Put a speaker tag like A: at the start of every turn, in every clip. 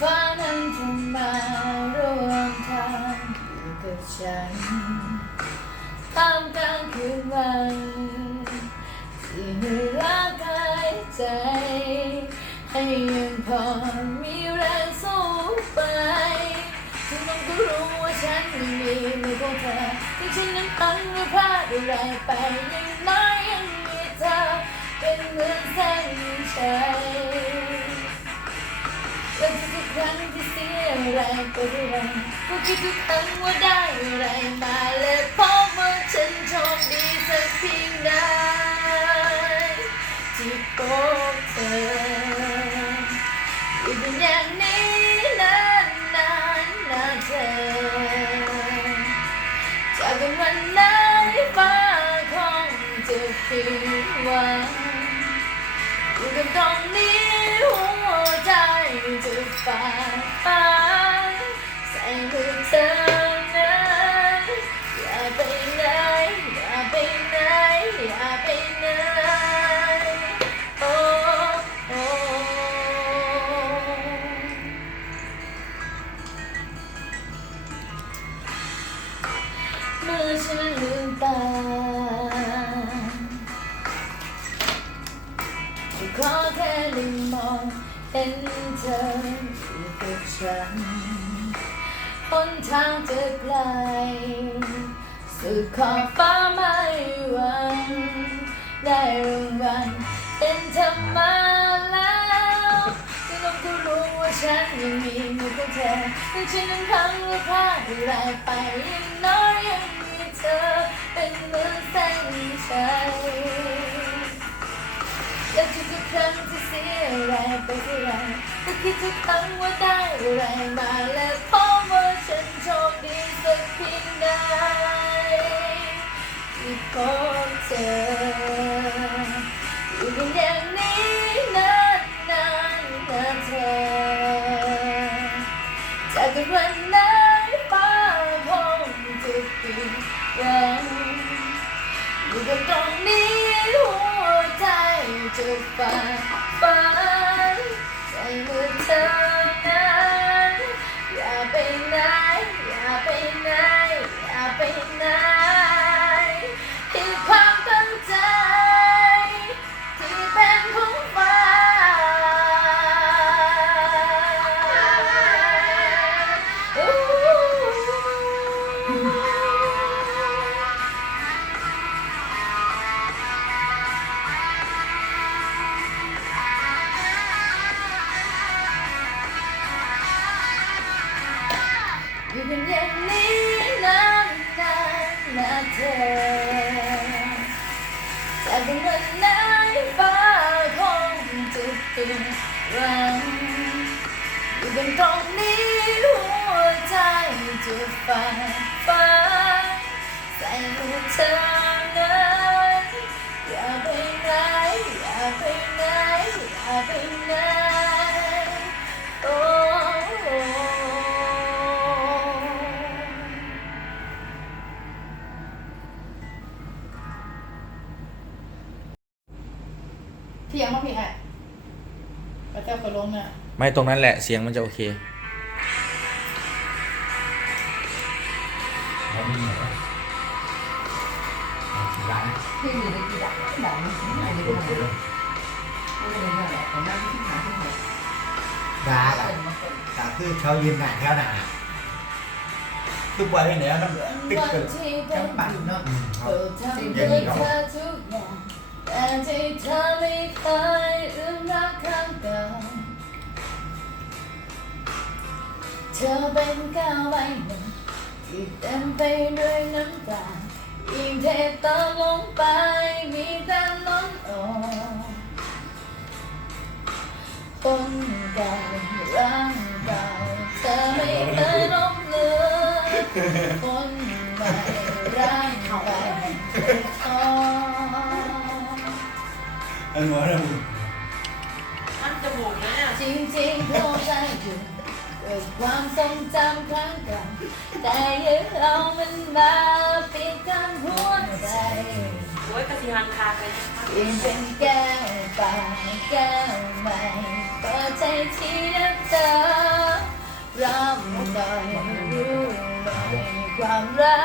A: ฟ้านั้นจะมาร่วมทางอยู่กับฉันท่ามกลางคืนวันที่เหนื่อยล้ากายใจ ให้ยังพอมีแรงสู้ไปถึงมันก็รู้ว่าฉันไม่มีไมือขอเธอที่ฉันนั้นพังหรือพลาดอะไรไปยังน้อยยังมีเธอเป็นเหมือนแสงชัยและทุกๆ ครั้งที่เสียอะไรไปด้ก็คิดทุกครั้งว่าได้อะไรมาและพบว่าฉันโชคดีสักเพียงใดที่พบเธออยู่เป็นอย่างนี้นานนานๆนะเธอจากกันวันไหนฟ้าคงจะผิดหวังอยู่กันตรงนี้ จ ออยู่กับฉันหนทางจะไกล สุดขอบฟ้าไม่หวัง ได้รางวัลเห็นเธอมาแล้วจะต้องก็รู้ว่าฉันยังมีมือของเธอแต่ฉันนั้นพังหรือพลาดอะไรไปยังน้อยยังมีเธอ เป็นเหมือนแสงชัยและทุกๆครั้งที่เสียอะไรไปเท่าไรก็คิดทุกครั้งว่าได้อะไรมาและเพบว่าฉันโชคดีสักเพียงใดที่พบเธออยู่กันอย่างนี้นานนานๆนะเธอจากกันวันไหนฟ้าคงจะปิดหวังอยู่กันตรงนี้หัวใจจะฝากฝัน ใส่มื อยู่กันอย่างนี้นานนานนะเธอจากกันวันไหนฟ้าคงจะเปลี่ยนรังอยู่กันตรงนี้หัวใจจะฝันฝันใส่หัวเธอ
B: เที่ยงมาพี่ไอ้พระเจ้าก็ลงเนี่ย
C: ไม่ตรงนั้นแหละเสียงมันจะโอเค
D: เขามีเหรอร้าน
B: ที่อยู่ในกี่ดับดับมันไม่ได้
D: คน
B: ไม่
D: เยอะ
B: ได้ไม่ได้ผมนั่งที่หาที่ไหน
D: ดาอะแต่คือเขายืนหน้าแถวหน้าทุกวันเลยเนี่ยมันติด
A: วัน
D: กัน
A: ที่พ
D: จัง
A: บ
D: ปันเนาะ
A: เธอทำเพื่อเธอทุกอย่างแต่ ที่เธอไม่เคยลืมรักครั้งเก่าเธอเป็นก้าวใบหนึ่งที่เต็มไปด้วยน้ำตายิ่งเทติมลงไปมีแต่ล้นออกคนเก่าร่างเก่าเธอไม่เคยลบเลือนคนใหม่ร่างเก่าอ๋อ
D: อันหัวเรา
E: มันจมูกนะเนี่ย
A: จริงๆเข้าใจอยู่เกิดความทรงจำครั้งเก่าแต่ยังเอามันมาปิดกั้นหัวใจ
E: โอ้ยกระสีที่ร้านคาไปนะคะ
A: เปลี่ยนเป็นแก้วเปล่าแก้วใหม่เปิดใจที่น้ำตารับหน่อยรู้หน่อยความรั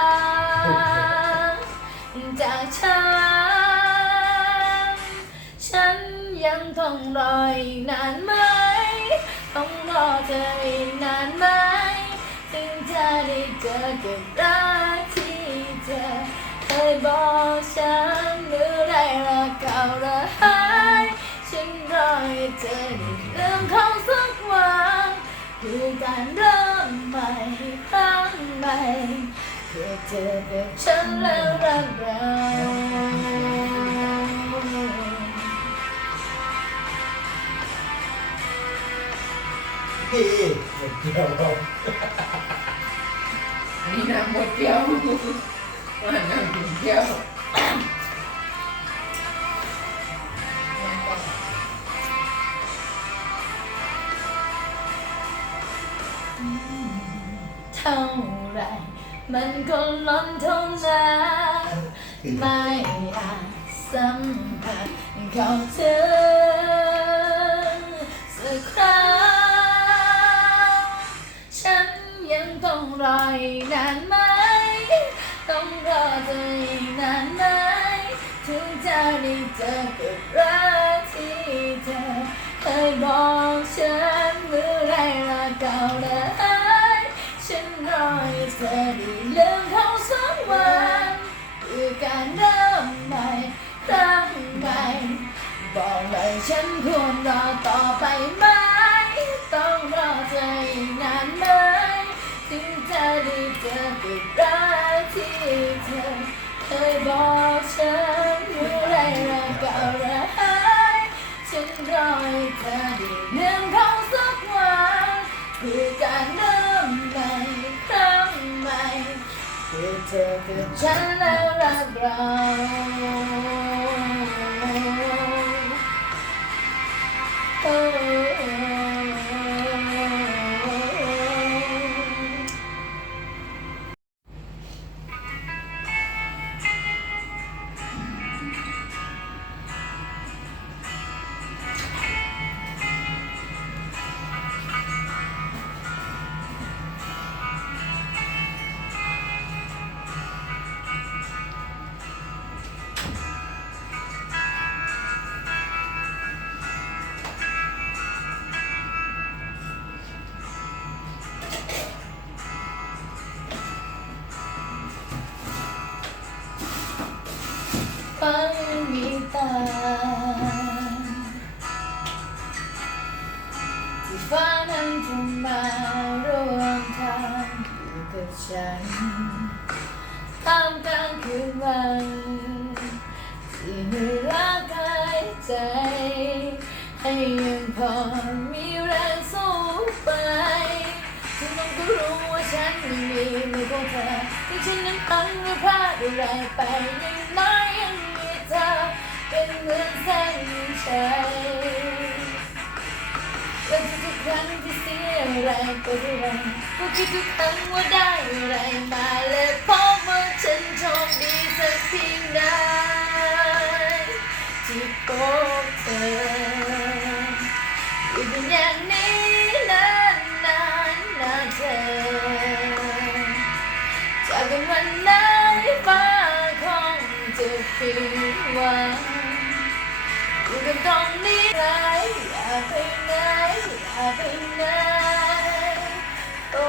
A: กจากฉัน ยังต้องรออีกนานไหม ต้องรอเธออีกนานไหมถึงจะได้เจอกับรักที่เธอเคยบอกฉันเมื่อไรรักเก่าระหายฉันรอให้เธอได้ลืมเขาสักวันคือการเริ่มใหม่ครั้งใหม่เพื่อเธอกับฉันแล้วรักเรา
D: เดี๋ยวเรา
B: อันนี้น้ำหมดเปรี้ยวว่าน้ำกินเปรี้ยว
A: เท่าไรมันก็ล้นเท่านั้นไม่อาจสัมผัสเข้าถึง ออีกนานไหม ต้องรอเธออีกนานไหม ถึงจะได้เจอกับรักที่เธอเคยบอกฉันเมื่อไรรักเก่าได้ฉันรอให้เธอได้ลืมเขาสักวันคือการเริ่มใหม่ครั้งใหม่บอกเลยฉันควรรอต่อไปไหม คือเธ ตาที่ฟ้านั้นจะมาร่วมทางอยู่กับฉันท่ามกลางคืนวันที่มีรักกายใจ ให้ยังพอมีแรงสู้ไปถึงมันก็รู้ว่าฉันไม่มีไม่พบเธอที่ฉันนั้นตั้งหรือพลาดอะไรไปยังน้อยยัง เหมือนแสงชัยและทุกๆครั้งที่เสียอะไรไปเท่าไรก็คิดทุกครั้งว่าได้อะไรมาและพบว่าฉันโชคดีสักเพียงใดที่พบเธออยู่เป็นอย่างนี้นานนานๆนะเธอจากกันวันไหนฟ้าคงจะผิดหวัง อยู่กันตรงนี้ไงอย่าไปไหนอย่าไปไหนโอ้